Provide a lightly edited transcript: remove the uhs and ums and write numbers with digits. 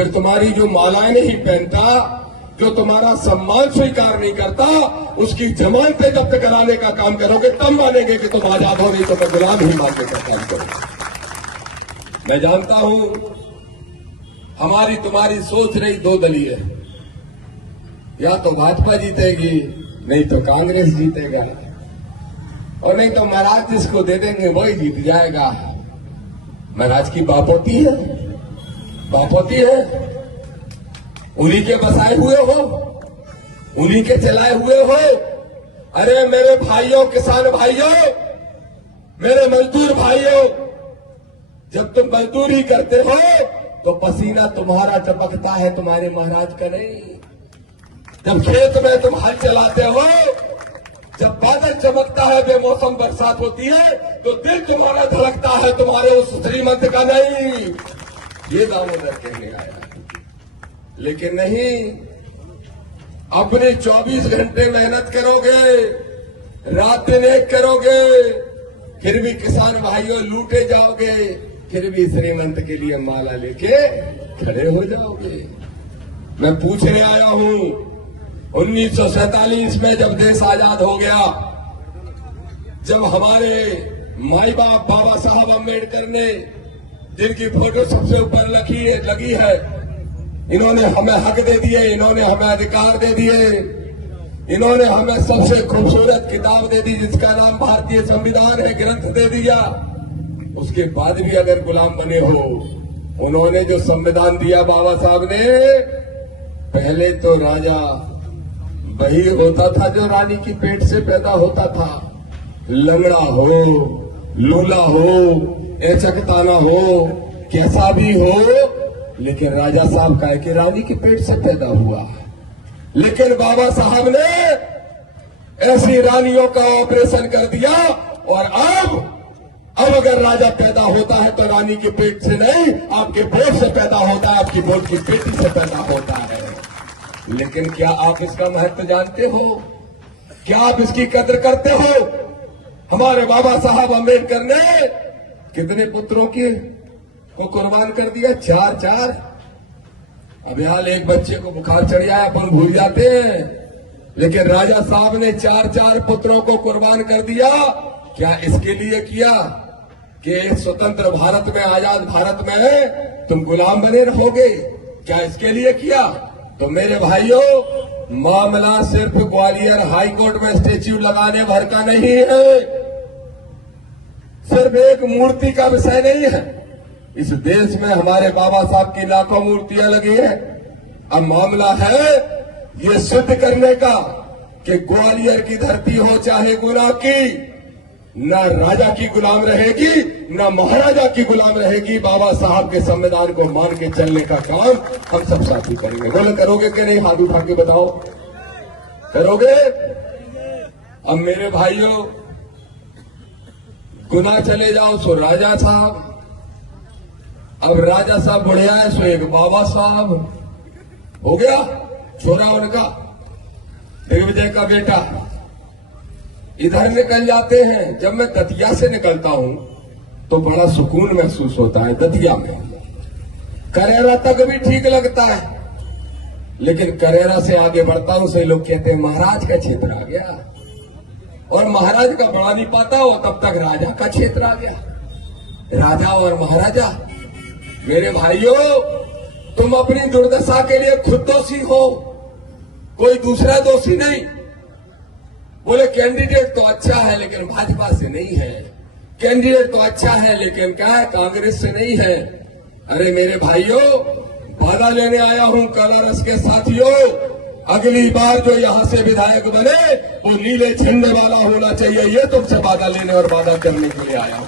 फिर तुम्हारी जो मालाएं नहीं पहनता, जो तुम्हारा सम्मान स्वीकार नहीं करता, उसकी जमानतें जब्त कराने का काम करोगे, तब मानेंगे कि तुम आजाद हो, नहीं तो मैं गुलाम ही मानने का काम करूं। मैं जानता हूं हमारी तुम्हारी सोच रही दो दलीय है, या तो भाजपा जीतेगी नहीं तो कांग्रेस जीतेगा, और नहीं तो महाराज जिसको दे देंगे वही जीत जाएगा। महाराज की बापोती है, बापोती है, उन्हीं के बसाए हुए हो, उन्हीं के चलाए हुए हो। अरे मेरे भाइयों, किसान भाइयों, मेरे मजदूर भाइयों, जब तुम मजदूरी करते हो तो पसीना तुम्हारा टपकता है, तुम्हारे महाराज का नहीं। जब खेत में तुम हल चलाते हो, जब बादल चमकता है, बेमौसम बरसात होती है, तो दिल तुम्हारा धड़कता है, तुम्हारे उस श्रीमंत का नहीं। ये दामोदर कहने आया। लेकिन नहीं, अपने 24 घंटे मेहनत करोगे, रात दिन एक करोगे, फिर भी किसान भाइयों लूटे जाओगे, फिर भी श्रीमंत के लिए माला लेके खड़े हो जाओगे। मैं पूछने आया हूं, 1947 में जब देश आजाद हो गया, जब हमारे माई बाप बाबा साहब अम्बेडकर ने, जिनकी फोटो सबसे ऊपर लगी है, इन्होंने हमें हक दे दिए, इन्होंने हमें अधिकार दे दिए, इन्होंने हमें सबसे खूबसूरत किताब दे दी जिसका नाम भारतीय संविधान है, ग्रंथ दे दिया। उसके बाद भी अगर गुलाम बने हो, उन्होंने जो संविधान दिया बाबा साहब ने, पहले तो राजा वही होता था जो रानी की पेट से पैदा होता था, लंगड़ा हो, लूला हो, एचकताना हो, कैसा भी हो, लेकिन राजा साहब का है कि रानी की पेट से पैदा हुआ। लेकिन बाबा साहब ने ऐसी रानियों का ऑपरेशन कर दिया, और अब अगर राजा पैदा होता है तो रानी के पेट से नहीं, आपके बोझ से पैदा होता है, आपकी बोझ की बेटी से पैदा होता है। लेकिन क्या आप इसका महत्व जानते हो? क्या आप इसकी कदर करते हो? हमारे बाबा साहब अम्बेडकर ने कितने पुत्रों को कुर्बान कर दिया? 4। अब यार एक बच्चे को बुखार चढ़ जाए अपन भूल जाते हैं, लेकिन राजा साहब ने 4 पुत्रों को कुर्बान कर दिया। क्या इसके लिए किया कि स्वतंत्र भारत में, आजाद भारत में तुम गुलाम बने रहोगे? क्या इसके लिए किया? तो मेरे भाइयों, मामला सिर्फ ग्वालियर हाई कोर्ट में स्टैच्यू लगाने भर का नहीं है, सिर्फ एक मूर्ति का विषय नहीं है। इस देश में हमारे बाबा साहब की लाखों मूर्तियां लगी हैं। अब मामला है ये सिद्ध करने का कि ग्वालियर की धरती हो चाहे गुना की, न राजा की गुलाम रहेगी, न महाराजा की गुलाम रहेगी। बाबा साहब के संविधान को मान के चलने का काम हम सब साथी करेंगे। बोले करोगे कि नहीं? हाथ उठा के बताओ, करोगे? अब मेरे भाइयों, गुना चले जाओ सो राजा साहब, अब राजा साहब बढ़िया है सो एक बाबा साहब हो गया, छोरा उनका दिग्विजय का बेटा। इधर निकल जाते हैं। जब मैं दतिया से निकलता हूं तो बड़ा सुकून महसूस होता है। दतिया में करेरा तक भी ठीक लगता है, लेकिन करेरा से आगे बढ़ता हूं से लोग कहते हैं महाराज का क्षेत्र आ गया, और महाराज का बड़ा नहीं पाता हो तब तक राजा का क्षेत्र आ गया। राजा और महाराजा, मेरे भाइयों, तुम अपनी दुर्दशा के लिए खुद दोषी हो, कोई दूसरा दोषी नहीं। बोले कैंडिडेट तो अच्छा है लेकिन भाजपा से नहीं है, कैंडिडेट तो अच्छा है लेकिन क्या है, कांग्रेस से नहीं है। अरे मेरे भाइयों, वादा लेने आया हूं कलरस के साथियों, अगली बार जो यहां से विधायक बने वो नीले झंडे वाला होना चाहिए। ये तुमसे वादा लेने और वादा करने के लिए आया हूं।